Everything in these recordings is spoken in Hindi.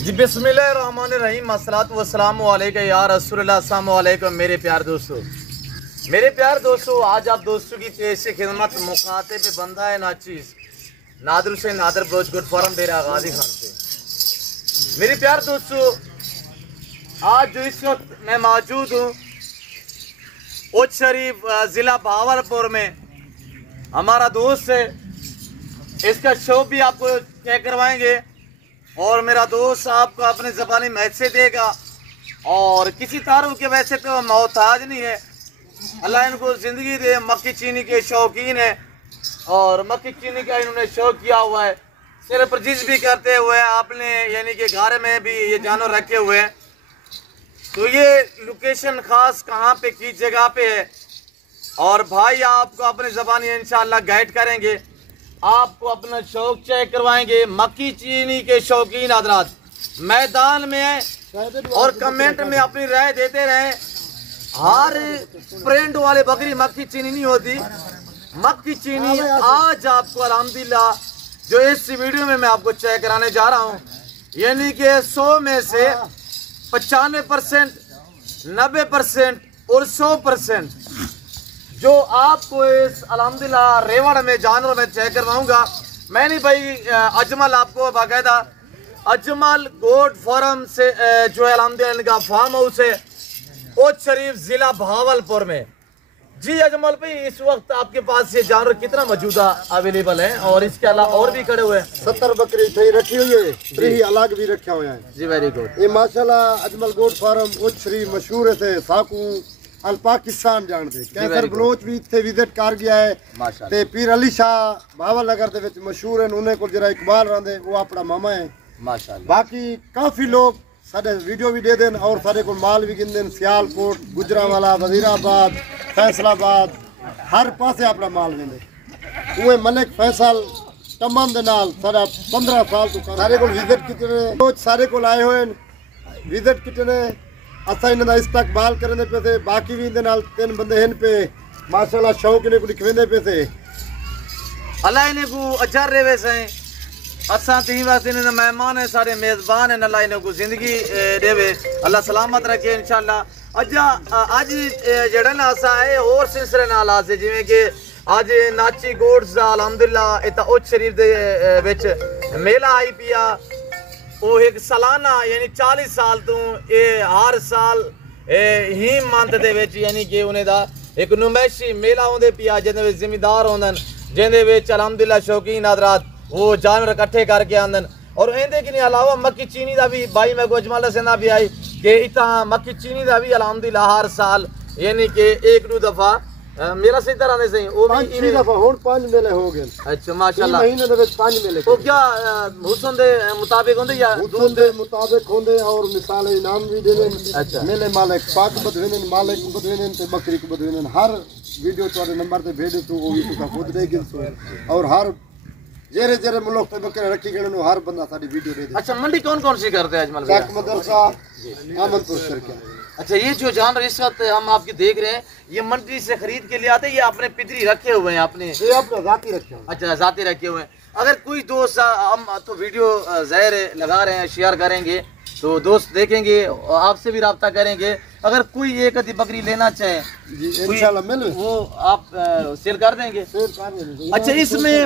जी बिस्मिल्लाहिर्रहमानिर्रहीम अस्सलातु वस्सलामु अलैका या रसूलल्लाह। अस्सलामु अलैकुम मेरे प्यार दोस्तों, आज आप दोस्तों की पेश खिदमत मुखाते पे बंदा है नाचीज नादर से नादर ब्रोच गुड फॉरम डेरा गाजी खान से। मेरे प्यार दोस्तों, आज जो इस वक्त मैं मौजूद हूँ उच्च शरीफ ज़िला भावलपुर में, हमारा दोस्त है, इसका शो भी आपको चेक करवाएंगे और मेरा दोस्त आपको अपने ज़बानी महज से देगा और किसी तारुफ के वैसे तो मोहताज नहीं है। अल्लाह इनको ज़िंदगी दे। मक्की चीनी के शौकीन है और मक्की चीनी का इन्होंने शौक किया हुआ है। सिर्फ परजिज भी करते हुए आपने यानी कि घर में भी ये जानवर रखे हुए हैं। तो ये लोकेशन ख़ास कहाँ पे किस जगह पे है और भाई आपको अपने ज़बानी इंशाअल्लाह गाइड करेंगे, आपको अपना शौक चेक करवाएंगे। मक्की चीनी के शौकीन हजरात मैदान में है और कमेंट में अपनी राय देते रहे। हर प्रिंट वाले बकरी मक्की चीनी नहीं होती। मक्की चीनी आज आपको अल्हम्दुलिल्लाह जो इस वीडियो में मैं आपको चेक कराने जा रहा हूँ, यानी कि 100 में से 95%, 90% और 100% जो आपको इस अल्हम्दुलिल्लाह रेवड़ में जानवर में चेक करवाऊंगा। मैं नहीं भाई, अजमल आपको बाकायदा अजमल गोड फार्म से जो है अल्हम्दुलिल्लाह इनका फार्म हाउस है उच्च शरीफ जिला भावलपुर में। जी अजमल भाई, इस वक्त आपके पास ये जानवर कितना मौजूदा अवेलेबल है और इसके अलावा और भी खड़े हुए हैं? 70 बकरी थी रखी हुई है, 3 अलग भी रखे हुए हैं। जी वेरी गुड। ये माशाल्लाह अजमल गोड फार्म उच्च शरीफ मशहूर है साकू अल पाकिस्तान जानते कैसर बलोच भी इतने विजिट कर गया है ते पीर अली शाह भावल नगर दे विच मशहूर है। उन्हें को जरा इकबाल रंदे वो अपना मामा है माशाल्लाह। बाकी काफी लोग साडे वीडियो भी दे देन और साडे को माल भी गिन देन। सियालकोट, गुजरावाला, वजीराबाद, फैसलाबाद हर पासे अपना माल देंदे। उहे मलिक फैसल तमाम दे नाल साडा 15 साल तो सारे को विजिट कितने रोज सारे को आए हुए विजिट कितने असा इन्हों इस्तकबाल करने पे थे। बाकी भी इनके नाल 3 बंदे हैं पे माशाल्लाह शौक इन्हें को लिखवेंदे पे थे। अल्लाह इन्हें को अजर रे वैसे असा तीन वास्ते इन्हें मेहमान है, सारे मेज़बान हैं। अल्लाह इन्हें को जिंदगी देवे, अल्लाह सलामत रखे इंशाअल्लाह। अज जेड़ा ना असा है और सिलसिले नाल आसे जिवें कि अज नाची गोड्स दा अल्हम्दुलिल्लाह इता उच्च शरीफ दे विच मेला आई पिया। वो एक सालाना यानी 40 साल तो ये हर साल ही मंथ दे विच यानी कि उन्हें दा एक नुमाइशी मेला होंदे पिया जिंदे विच जिमीदार होंदन, जिंदे विच अल्हम्दुलिल्लाह शौकीन हजरात वो जानवर इकट्ठे करके आंदन। और इहदे के अलावा मक्की चीनी का भी भाई मैं अजमल सेना भी आई कि इतना मक्की चीनी का भी अल्हम्दुलिल्लाह हर साल यानी कि 1-2 दफा मेरा सही तरह से सही वो भी 3 दफा हुन 5 मेले हो गए। अच्छा माशाल्लाह, महीने दे विच 5 मेले। तो क्या हुसन दे मुताबिक होंदे या दूध दे मुताबिक होंदे और मिसाल इनाम भी दे देन। अच्छा मेले मालिक पाक बदवेन मालिक बदवेन ते बकरी को बदवेन हर वीडियो तुम्हारे नंबर पे भेज तो वो भी तुका खुद दे गिन और हर जेरे जेरे मुल्क पे बकरे रखी गए हर बंदा साडी वीडियो दे दे। अच्छा मंडी कौन कौन सी करते हैं अजमल भाई? चक मदरसा आमदपुर शर्किया। अच्छा ये जो जानवर इस वक्त हम आपकी देख रहे हैं ये मंडी से खरीद के लिए आते हैं, ये आपने पितरी रखे हुए हैं आपने? ये अपने जाती रखे हैं। अच्छा जाते रखे हुए हैं। अगर कोई दोस्त हम तो वीडियो ज़ाहिर लगा रहे हैं, शेयर करेंगे तो दोस्त देखेंगे आपसे भी रब्ता करेंगे। अगर कोई एक आधी बकरी लेना चाहे इंशाल्लाह मिल वो आप सेल कर देंगे? अच्छा इसमें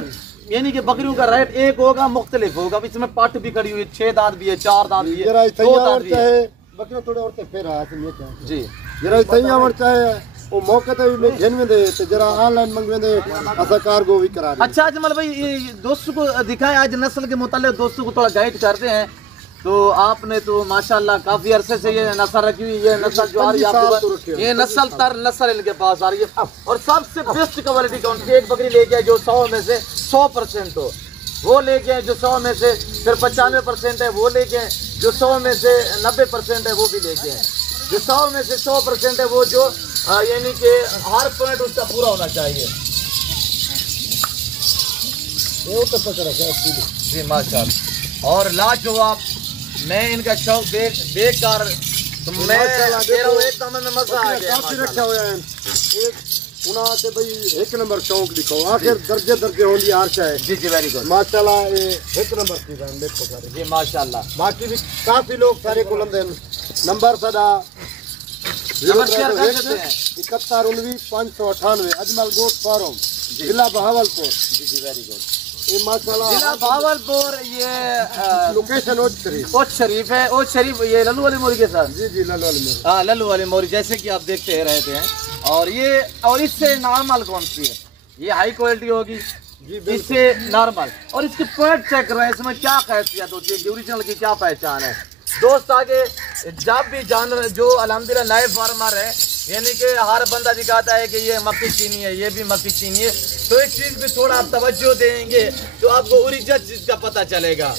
यानी कि बकरियों का रेट एक होगा मुख्तलिफ होगा? इसमें पट भी खड़ी हुई 6 दांत भी है, 4 दांत भी है, 2 दांत भी है। बकरियां थोड़े और ते फेर हाथ में क्या जी जरा तैयार वर चाहे वो मौके ते भी घेन में दे ते जरा ऑनलाइन मंगवे दे असा कार्गो भी करा दे। अच्छा अजमल भाई ये दोस्तों को दिखाएं, आज नस्ल के मुताल्लिक दोस्तों को थोड़ा गाइड करते हैं। तो आपने तो माशाल्लाह काफी अरसे से ये नस्ल रखी हुई है, नस्ल जो आ रही है आपको ये नस्ल तर नस्ल इनके पास आ रही है और सबसे बेस्ट क्वालिटी कौन सी? एक बकरी लेके आए जो 100 में से 100% हो, वो लेके आए जो 100 में से फिर 95% है, वो लेके आए जो 100 में से 90% है, वो भी लेके आए जो 100 में से 100% है, वो जो यानी कि हर पॉइंट उसका पूरा होना चाहिए। ये तो पकड़ा है जी माशाल्लाह। और लाजवाब मैं इनका शौक देख कर तो मैं एकदम में मजा आ गया। काफी रखा हुआ है। एक उन्हें आके भाई एक नंबर शौक दिखाओ आखिर दर्जे दर्जे होंगी आरशा है जी जी वेरी गुड माशाल्लाह ये एक नंबर की है देखो सारे जी माशाल्लाह बाकी भी काफी लोग सारे को लंदे नंबर साडा नंबर शेयर कर सकते हैं 71 19 598 अजमल गोट फार्म जिला बहावलपुर जी जी वेरी गुड ये माशाल्लाह जिला भावलपुर ये लोकेशन ओज शरीफ ओज शरीफ है। ओज शरीफ ये लल्लू वाली मोरी के साथ जी जी लाल में हाँ लल्लू वाली मोरी जैसे कि आप देखते रहते हैं। और इससे नॉर्मल कौन सी है? ये हाई क्वालिटी होगी जी इससे नॉर्मल। और इसकी प्रोडक्ट चेक कर रहे हैं इसमें क्या खासियत होती है, ओरिजिनल की क्या पहचान है। दोस्त आगे जब भी जानवर जो अल्हम्दुलिल्लाह नए फार्मर है यानी कि हर बंदा दिखाता है कि ये मक्की चीनी है ये भी मक्की चीनी है, तो एक चीज़ भी थोड़ा आप तवज्जो देंगे तो आपको ओरिजिनल चीज़ का पता चलेगा।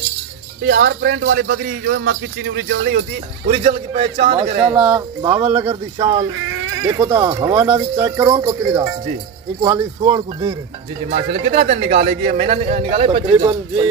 तो हर प्रिंट वाली बकरी जो है मक्की चीनी ओरिजिनल नहीं होती, ओरिजिनल की पहचान करें। माशाल्लाह बावलनगर दी शान देखो तो हवाना भी चेक करो बकरी दा जी इनको हाली सुवर्ण को देर है जी जी माशाल्लाह। कितना दिन निकालेगी? महीना निकाले? तकरीबन जी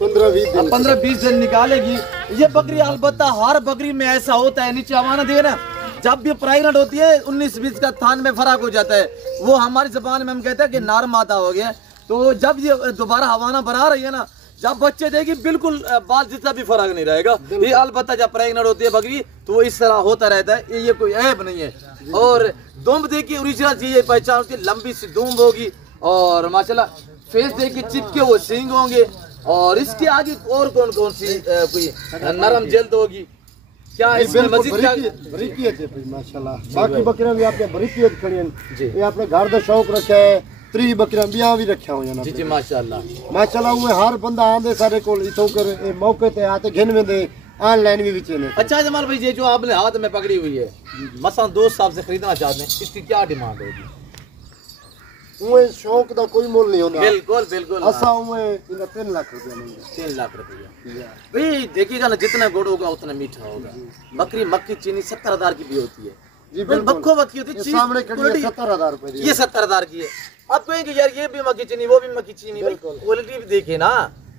15-20 दिन 15-20 दिन निकालेगी ये बकरी। अलबत्ता हर बकरी में ऐसा होता है, नीचे हवाना दे ना, जब भी प्रेग्नेंट होती है 19-20 का थान में फर्क हो जाता है। वो हमारी जबान में हम कहते हैं कि नार मादा हो गया। तो जब ये दोबारा हवाना बना रही है ना, जब बच्चे देगी बिल्कुल बाल जितना भी फर्क नहीं रहेगा। ये अलबत्ता जब प्रेग्नेंट होती है बकरी तो वो इस तरह होता रहता है, ये कोई ऐब नहीं है। और दुम्ब देखिए ओरिजिनल चीज पहचान होती है, लंबी सी दुम्ब होगी और माशाल्लाह फेस देखिए चिपके वो सींग होंगे। और इसके आगे और कौन कौन सी कोई नरम जल्द होगी क्या इसमें मजीद क्या? बरीकियत है भाई माशाल्लाह। बाकी बकरियां भी आपके बरीकियत खड़ी हैं जी। ये आपने घर दा शौक रखा है 3 बकरियां बियाह भी रखा हुआ ना जी जी माशाल्लाह माशाल्लाह। वो हर बंदा आंदे सारे कोल इथों कर ए मौके ते आते घिन वेंदे ऑनलाइन भी विचे ने। अच्छा जमाल भाई ये जो आपने हाथ में पकड़ी हुई है मसलन दोस्त साहब से खरीदना चाहते हैं, इसकी क्या डिमांड होगी? वो शौक दा कोई मोल नहीं होता। बिल्कुल बिल्कुल असा वो इनका 3 लाख रुपया नहीं 3 लाख रुपया। भाई देखिएगा ना जितना गुड़ होगा उतना मीठा होगा। बकरी मक्की चीनी 70,000 की भी होती है जी बक्खो बक्की होती है। सामने खड़ी है 70,000 रुपए ये 70,000 की है। आप कहेंगे यार ये भी मक्की चीनी वो भी मक्की चीनी, क्वालिटी भी देखे ना।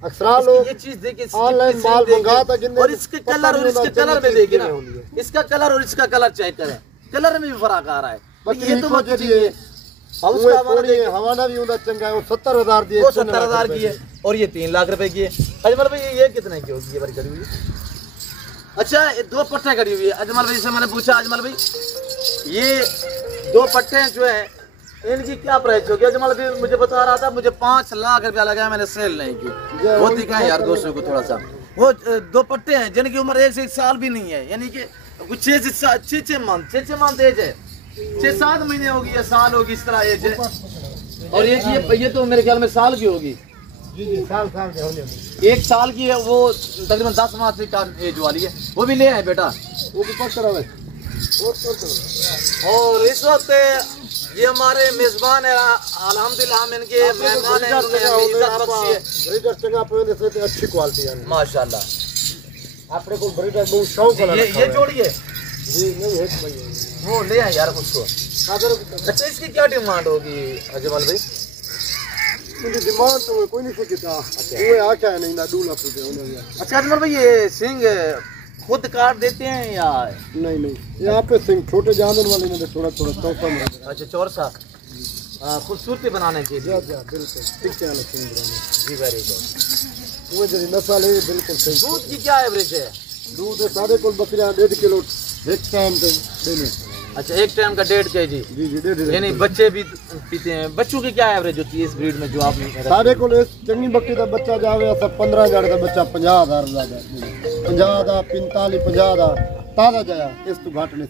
अक्सर लोग ये चीज देखिए ऑनलाइन माल मंगाता जिंदे और इसके कलर और इसके कलर में देखिए ना, इसका कलर और इसका कलर चेक करें, कलर में भी फर्क आ रहा है। ये तो मक्की चीनी है। हवाना भी उनका चंगा है वो 70,000 दिए, वो 70,000 की है और ये 3 लाख रुपए की है। अजमल भाई ये कितने की होगी ये बारी करी हुई? अच्छा ये 2 पट्टे करी हुई है। अजमल भाई से मैंने पूछा अजमल भाई ये 2 पट्टे जो है इनकी क्या प्राइस होगी? अजमल भाई मुझे बता रहा था मुझे 5 लाख रुपया लगा, मैंने सेल नहीं की। वो दिखाएं यार दोस्तों को थोड़ा सा। वो 2 पट्टे हैं जिनकी उम्र 1 से 1 साल भी नहीं है, यानी कि कुछ 6 मंथ एज है, 6-7 महीने होगी या साल होगी इस तरह एज है। और ये तो मेरे ख्याल में साल की होगी। जी जी साल के होने 1 साल की है, वो तकरीबन 10 माह से कम एज वाली है। वो भी ले आए बेटा। वो भी पकड़ा है और इस वक्त ये हमारे मेजबान है, अल्हम्दुलिल्लाह हम इनके मेहमान हैं, उन्होंने हमें इज्जत बख्शी है। ब्रीडर चंगा पे से अच्छी क्वालिटी है माशाल्लाह। आपने को ब्रीडर बहुत शौक वाला ये जोड़ी है जी नहीं है भाई वो ले आए यार उसको। अच्छा इसकी क्या डिमांड होगी अजमल भाई? इनकी डिमांड तो कोई नहीं सकता। वो आके नहीं ना 2 लाख रुपए होने। अच्छा अजमल भाई ये सिंग खुद काट देते हैं या? नहीं यहाँ पे सिंह छोटे जानवर वाले में थोड़ा चौसा में। अच्छा चौरसा खूबसूरती बनाने के लिए। बिल्कुल ठीक है सिंह जी वेरी गुड। वो जो नस्ल है बिल्कुल सही। दूध की क्या एवरेज है? दूध साढ़े को बकरियां 1.5 किलो एक टाइम पे देने। अच्छा एक टाइम का 1.5 kg जी 1.5 यानी बच्चे भी पीते हैं। बच्चों की क्या एवरेज होती है इस ब्रीड में जो आप? सारे को चंगी बकरी का बच्चा जावे ऐसा 15,000 का बच्चा 50,000 ज्यादा 50 दा 45 50 दा ताजा जाया इस तो घाट नहीं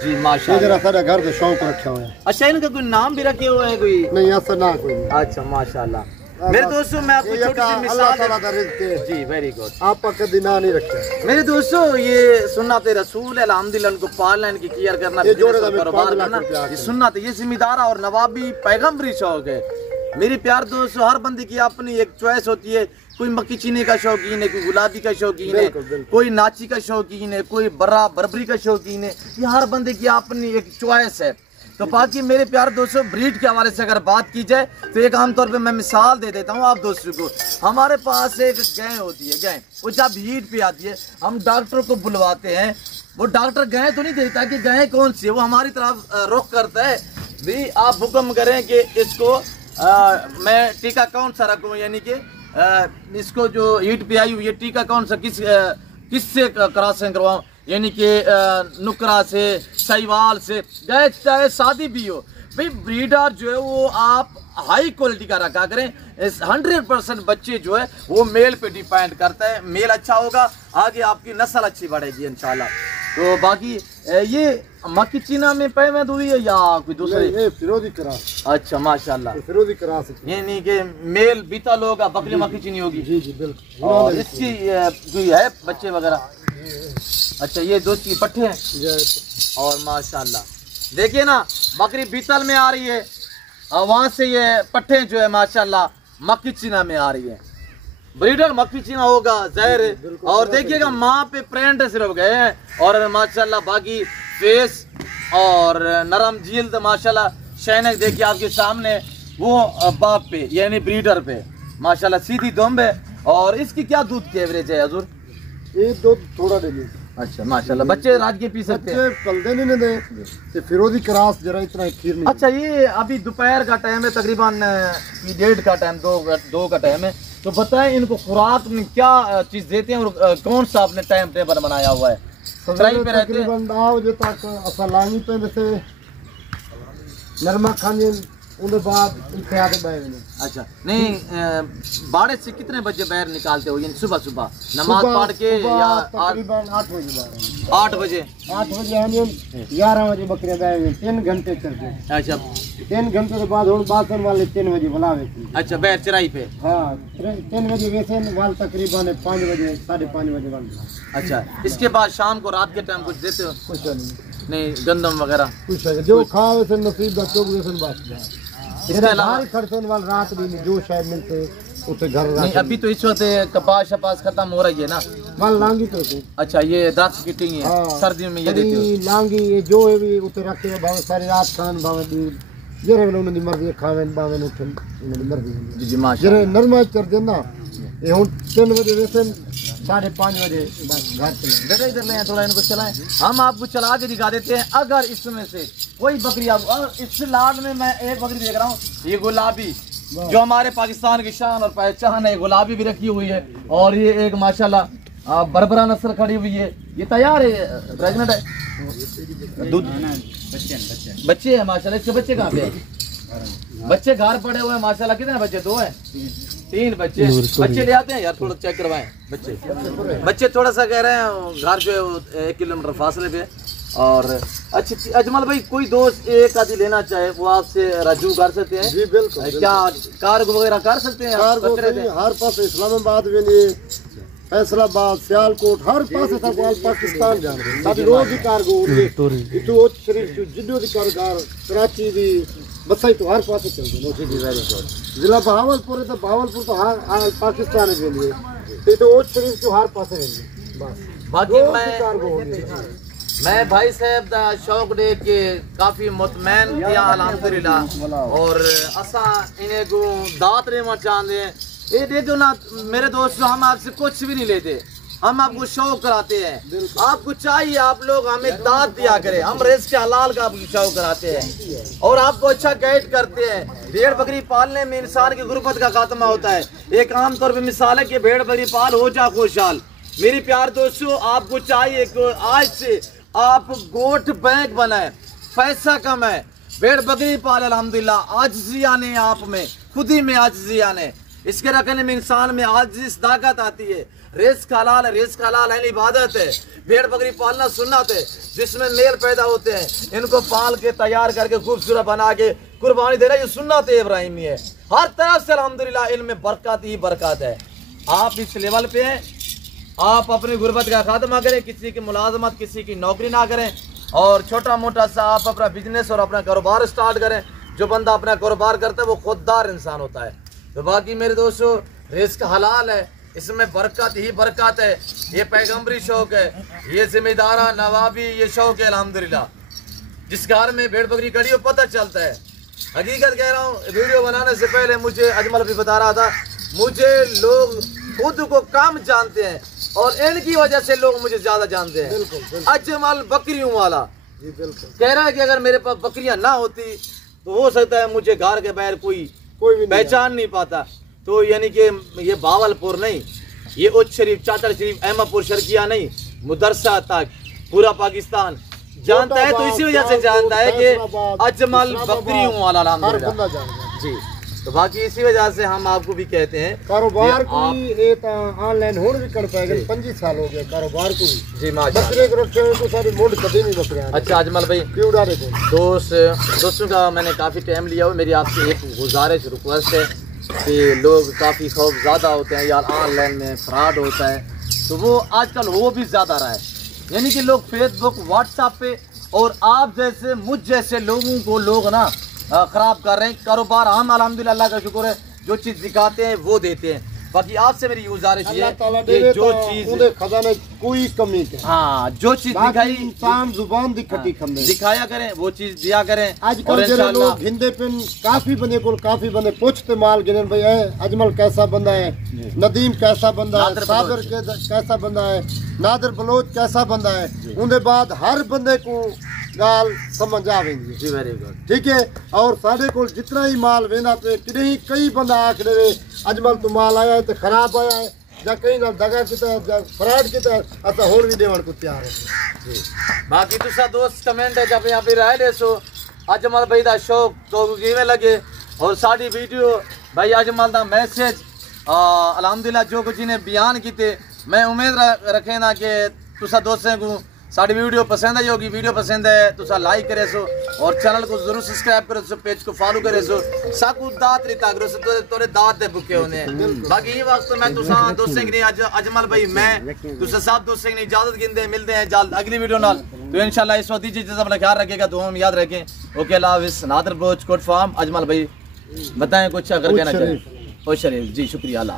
जी माशाल्लाह। जरा सारा घर का शौक रखा हुआ है। अच्छा इनका कोई नाम भी रखे हुए हैं कोई? नहीं ऐसा ना कोई नहीं। अच्छा माशाल्लाह। मेरे दोस्तों मैं आपको छोटी सी मिसाल जी वेरी गुड। आपका कभी ना नहीं रखे मेरे दोस्तों ये सुन्नत रसूल है, अल्हम्दुलिल्लाह उनको पालना इनकी केयर करना कारोबार करना ये सुन्नत, ये जिम्मेदार और नवाबी पैगम्बरी शौक है। मेरी प्यार दोस्तों हर बंदे की अपनी एक चॉइस होती है। कोई मक्की चीनी का शौकीन है, कोई गुलाबी का शौकीन है, कोई नाची का शौकीन है, कोई बर्बरी का शौकीन है। ये हर बंदे की अपनी एक चॉइस है। तो बाकी मेरे प्यार दोस्तों ब्रीड के हवाले से अगर बात की जाए तो एक आमतौर पे मैं मिसाल दे देता हूँ आप दोस्तों को। हमारे पास एक गाय होती है, गाय वो जब हीट पे आती है हम डॉक्टर को बुलवाते हैं। वो डॉक्टर गाय तो नहीं देखता कि गाय कौन सी है, वो हमारी तरफ रुख करता है भी आप हुक्म करें कि इसको मैं टीका कौन सा रखूं, यानी कि इसको जो ईट पे आई हुई है टीका कौन सा किससे क्रॉसिंग करवाऊं, यानी कि नुकरा से, साहिवाल से, चाहे शादी भी हो भाई। ब्रीडर जो है वो आप हाई क्वालिटी का रखा करें। 100% बच्चे जो है वो मेल पे डिपेंड करता है, मेल अच्छा होगा आगे आपकी नस्ल अच्छी बढ़ेगी इंशाल्लाह। तो बाकी ये मक्की चीना में पैवेद हुई है या कोई दूसरे? ये फिरोजी क्रास। अच्छा माशाल्लाह, फिरोजी क्रास यानी कि मेल बीतल होगा, बकरी मक्की चीनी होगी। जी जी बिल्कुल। और इसकी कोई है बच्चे वगैरह? अच्छा ये दो की पट्टे हैं और माशाल्लाह देखिए ना बकरी बीतल में आ रही है और वहाँ से ये पट्टे जो है माशाल्लाह मक्की चीना में आ रही है। ब्रीडर मक्की चीना होगा ज़ाहिर है। और देखिएगा माँ पे प्रिंट सिर्फ गए हैं और माशाल्लाह बाकी फेस और नरम जिल्द माशाल्लाह शैनक देखिए आपके सामने वो बाप पे यानी ब्रीडर पे माशाल्लाह सीधी दुम्ब है। और इसकी क्या दूध की एवरेज है हजूर? ये दूध थोड़ा दे दे। अच्छा माशाल्लाह बच्चे रात के पी सकते हैं? कल देने नहीं दे ते फिरोजी क्रास जरा इतना खीर नहीं। अच्छा ये अभी दोपहर का टाइम है, तकरीबन 1:30 का टाइम, 2 का टाइम है। तो बताएं इनको खुराक में क्या चीज देते हैं और कौन सा आपने टाइम टेबल बनाया हुआ है? चराई पे रहते हैं? 9 बजे तक असा लानी पे जैसे नरमा खाने उनके बाद इथे आके बैठ गए। अच्छा नहीं बाड़े से कितने बजे बाहर निकालते हो, यानी सुबह सुबह नमाज पढ़ के या तकरीबन 8 बजे? 8 बजे 11 बजे बकरियां बैठ 3 घंटे चलते। अच्छा 3 घंटे के बाद हम बासन वाले 3 बजे बुलावे। अच्छा बैठ चराई पे? हाँ 3 बजे वैसे वाल तकरीबन 5 बजे 5:30 बजे वाल। अच्छा इसके बाद शाम को रात के टाइम कुछ देते हो? कुछ नहीं गंदम वगैरह कुछ है जो खाओ वैसे नसीब दा चोक वैसे बात। इसके अलावा खर्चन वाल रात भी जो शायद मिलते उसे घर नहीं अभी तो इस वक्त कपास शपास खत्म हो रही है ना? वाल लांगी तो अच्छा ये दस की टिंगी है। हाँ, सर्दियों में ये देते हो? लांगी ये जो है भी उसे रखते हैं भावे सारी रात खान भावे दूध ये रहे उन्होंने मर्जी खावें भावे उठन उन्होंने मर्जी। जी माशाल्लाह जरे नरमा कर देना ये हुन 3 बजे वैसे 5:30 बजे बस घर चले। बेटा इधर ले थोड़ा इनको चलाएं, हम आपको चला के दिखा देते हैं। अगर इसमें से कोई बकरी आप इस लाड में मैं एक बकरी देख रहा हूँ, ये गुलाबी जो हमारे पाकिस्तान की शान और पहचान है, गुलाबी भी रखी हुई है। और ये एक माशाल्लाह बरबरा नस्ल खड़ी हुई है, ये तैयार है, प्रेग्नेंट है, दूध बच्चे है माशाल्लाह। इसके बच्चे कहाँ पे है? बच्चे घर पड़े हुए हैं माशाल्लाह। कितने बच्चे? 2 हैं 3 बच्चे? बच्चे ले आते हैं यार, थोड़ा चेक करवाएं। बच्चे थोड़ा सा कह रहे हैं घर जो है वो 1 किलोमीटर फासले पे। और अच्छा अजमल भाई कोई दोस्त एक आदि लेना चाहे वो आपसे राजू कर सकते हैं? जी बिल्कुल। क्या कार्गो वगैरह कर सकते हैं? हर पास इस्लामाबाद में नहीं फैसलाबाद सियालकोट हर पास तक पाकिस्तान जाने साडी रोज ही कार्गो इतो शरीफ जिद्दो दी कारगार कराची दी बसाई तो हर पास चलदे नो जी वेरी गुड। जिला बहावलपुर तो बहावलपुर तो हर पाकिस्तान में वेंदी है तो ओ शरीफ जो हर पास वेंदी बस। बाकी मैं भाई साहब दा शौक दे के काफी मुतमैन किया अल्हम्दुलिल्लाह। और असा इन्हें को दात रे चाहते हैं। ये देखो ना मेरे दोस्तों, हम आपसे कुछ भी नहीं लेते, हम आपको शौक कराते हैं। आपको चाहिए आप लोग हमें दात दिया करें, हम रिज़्क़ के हलाल का आपको शौक कराते हैं और आपको अच्छा गाइड करते हैं। भेड़ बकरी पालने में इंसान की गुर्बत का खात्मा होता है। एक आम तौर पर मिसाल है कि भेड़ बकरी पाल हो जा खुशहाल। मेरी प्यार दोस्तों, आपको चाहिए कि आज से आप गोट बैंक बनाए, पैसा कमाए, भेड़ बकरी पाले अल्हम्दुलिल्लाह। आजिज़ी आने आप में, खुद ही में आजिज़ी आने, इसके रखने में इंसान में आजिज़ ताकत आती है। रिज़्क़ हलाल है, रिज़्क़ हलाल है, इबादत है। भेड़ बकरी पालना सुन्नत है जिसमें मेल पैदा होते हैं। इनको पाल के तैयार करके खूबसूरत बना के कुर्बानी देना ये सुन्नत है इब्राहिमी है। हर तरफ से अल्हम्दुलिल्लाह इनमें बरकत ही बरकत है। आप इस लेवल पे हैं, आप अपनी गुर्बत का खात्मा करें, किसी की मुलाजमत किसी की नौकरी ना करें और छोटा मोटा सा आप अपना बिजनेस और अपना कारोबार स्टार्ट करें। जो बंदा अपना कारोबार करता है वो खुददार इंसान होता है। तो बाकी मेरे दोस्तों रिज़्क़ हलाल है, इसमें बरकत ही बरकत है। ये पैगम्बरी शौक है, ये जिम्मेदारा नवाबी ये शौक है अल्हम्दुलिल्लाह। जिस घर में भेड़ बकरी कड़ी हो पता चलता है। हकीकत कह रहा हूँ, वीडियो बनाने से पहले मुझे अजमल भी बता रहा था, मुझे लोग खुद को कम जानते हैं और इनकी वजह से लोग मुझे ज्यादा जानते हैं। अजमल बकरियों वाला कह रहा है कि अगर मेरे पास बकरियां ना होती तो हो सकता है मुझे घर के बाहर कोई भी पहचान नहीं पाता। तो यानी कि ये भावलपुर नहीं, ये उच्च शरीफ, चाचड़ शरीफ, अहमदपुर, शर्किया नहीं, मुदरसा तक पूरा पाकिस्तान जानता है। तो इसी वजह से जानता है कि अजमल बकरियों वाला अल्हम्दुलिल्लाह जी। तो बाकी इसी वजह से हम आपको भी कहते हैं कारोबार कोई ऑनलाइन होड़ भी कर पाएगा। 25 साल हो गए कारोबार को भी जी। माशाअल्लाह बकरे को रखे हुए तो सारी मुंड कभी नहीं बकरे। अच्छा अजमल भाई, दोस्तों का मैंने काफ़ी टाइम लिया हुआ। मेरी आपसे एक गुजारिश रिक्वेस्ट है कि लोग काफ़ी खौफ ज़्यादा होते हैं यार, ऑनलाइन में फ्रॉड होता है, तो वो आजकल हो भी ज़्यादा रहा है। यानी कि लोग फेसबुक, व्हाट्सएप पे और आप जैसे मुझ जैसे लोगों को लोग ना ख़राब कर रहे हैं। कारोबार हम अल्हम्दुलिल्लाह अल्लाह का शुक्र है जो चीज़ दिखाते हैं वो देते हैं। बाकी आपसे मेरी गुजारिश ये कि जो चीज़ खजाने कोई कमी है, हाँ जो चीज़ दिखाई इंसान जुबान दिखती दिखाया करें वो चीज़ दिया करें। आजकल लोग हिंदे पिन काफी बंदे पूछते माल गिनन भाई अजमल कैसा बंदा है, नदीम कैसा बंदा है, साबिर कैसा बंदा है, नादिर बलोच कैसा बंदा है। उनके बाद हर बंदे को गाल समझ आवेंगी जी। वेरी गुड, ठीक है। और साढ़े को जितना ही माल वेना पे कि कई बंदा आख रहे अजमल तो माल आया है तो खराब आया है या कहीं ना दगा किता फ्रॉड किता, असा होड़ भी देवन को तैयार है जी। बाकी तुसा दोस्त कमेंट है जब यहाँ पे राय दे सो अजमल भाई दा शौक तो किवें लगे और साड़ी वीडियो भाई अजमल दा मैसेज अल्हम्दुलिल्लाह जो कुछ इन्हें बयान किए, मैं उम्मीद रखे ना कि तुसा दोस्तों को साड़ी वीडियो पसंद आई होगी। वीडियो पसंद है तो लाइक करे सो और चैनल को जरूर सब्सक्राइब करे सो, पेज को फॉलो करे सो। साकू दात रिता करो सो तोरे दात दे बुके होने। बाकी ये वक्त मैं तुसा दोस्तों की नहीं अजमल भाई मैं तुसा सब दोस्तों की इजाजत गिनते मिलते हैं जल्द अगली वीडियो नाल। तो इंशाल्लाह इस वक्त दीजिए जैसा अपना ख्याल रखेगा तो हम याद रखें। ओके अल्लाह हाफिज़। नादिर बलोच कोट फार्म। अजमल भाई बताएं कुछ अगर कहना चाहें। ओ शरीफ जी शुक्रिया अल्लाह।